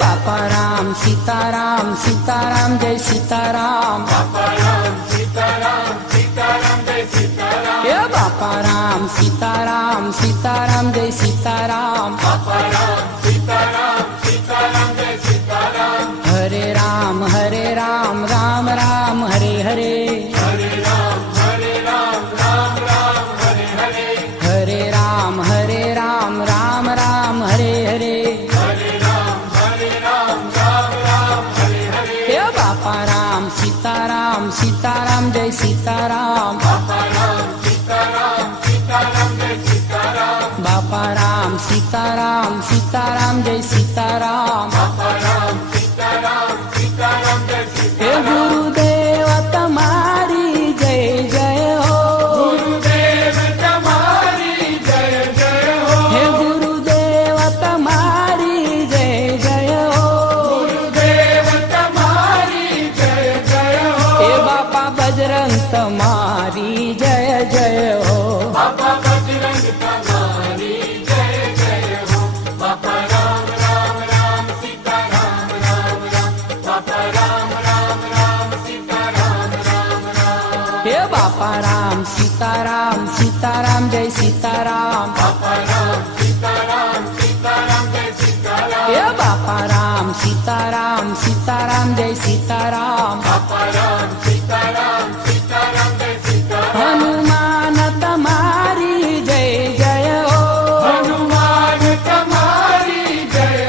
बापा राम सीताराम सीताराम जय सीताराम बापा राम सीताराम सीताराम जय सीताराम हे बापा राम सीताराम सीताराम जय सीताराम बापा राम सीताराम सीताराम जय सीताराम हरे राम राम राम हरे हरे हरे राम राम राम हरे हरे हरे राम राम राम हरे हरे हरे राम राम राम हरे हरे हे बापा राम सीताराम सीताराम जय सीताराम बापा राम सीताराम सीताराम जय सीताराम बापा राम सीताराम सीताराम जय सीताराम बापा राम सीताराम सीताराम जय हे सीताराम गुरुदेव तुम्हारी जय जय हो गुरुदेव तुम्हारी जय जय हो हे गुरुदेव तुम्हारी जय जय हो गुरुदेव तुम्हारी जय जय हो हे बापा बजरंग तुम्हारी जय जय हो बापा बजरंग तुम्हारी जय जय हो बापा राम राम सीताराम राम बापा राम सीताराम राम हे बापा राम सीताराम सीताराम जय सीताराम बापा राम सीताराम सीताराम जय सीताराम हे बापा राम सीताराम सीताराम जय सीताराम